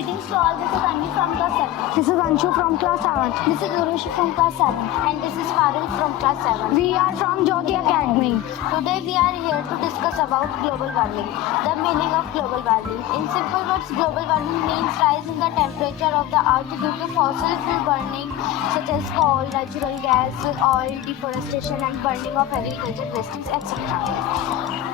Greetings to all. This is Anju from class 7. This is Anshu from class 7. This is Urushi from class 7. And this is Farul from class 7. We are from Jyoti Academy. Today we are here to discuss about global warming. The meaning of global warming. In simple words, global warming means rise in the temperature of the earth due to fossil fuel burning such as coal, natural gas, oil, deforestation and burning of agricultural wastes, etc.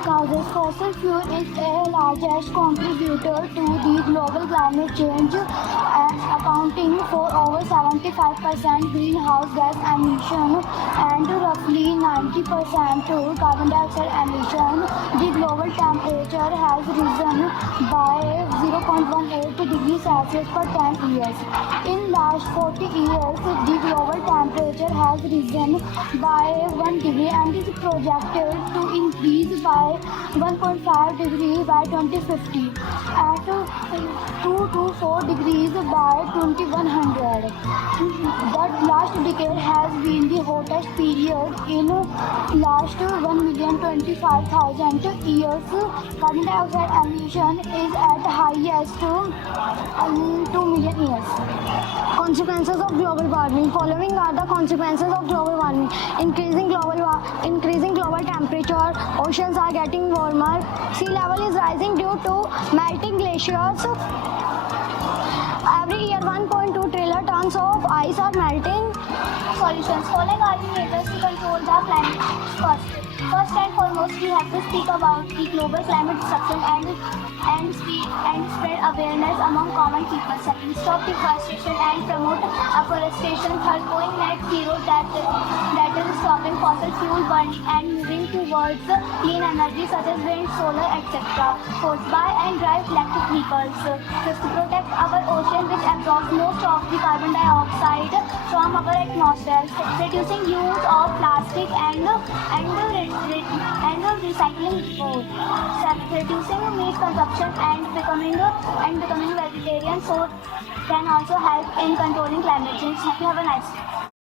Causes fossil fuel is a largest contributor to the global climate change, accounting for over 75% greenhouse gas emission and roughly 90% to carbon dioxide emission. The global temperature has risen by 0.18 degrees Celsius per 10 years. In last 40 years, the global temperature has risen by 1 degree and is projected to increase by 1.5 degrees by 2050 and 2 to 4 degrees by 2100. The last decade has been the hottest period in last 1,025,000 years. Carbon dioxide emission is at highest 2 million years. Consequences of global warming. Following are the consequences of global warming. Increasing global temperature. Oceans are getting warmer. Sea level is rising due to melting glaciers. Every year 1.2 trillion tons of ice are melting. Solutions. Following are the measures to control the climate first. First and foremost, we have to speak about the global climate disruption and spread awareness among common people. Second, stop deforestation and promote afforestation. Third, going net zero, that is stopping fossil fuel burning and moving towards clean energy such as wind, solar, etc. Fourth, buy and drive electric vehicles. Fifth, protect our ocean which absorbs most of the carbon dioxide from our atmosphere. Reducing use of plastic and recycling both. Reducing meat consumption and becoming vegetarian so can also help in controlling climate change. Have a nice day.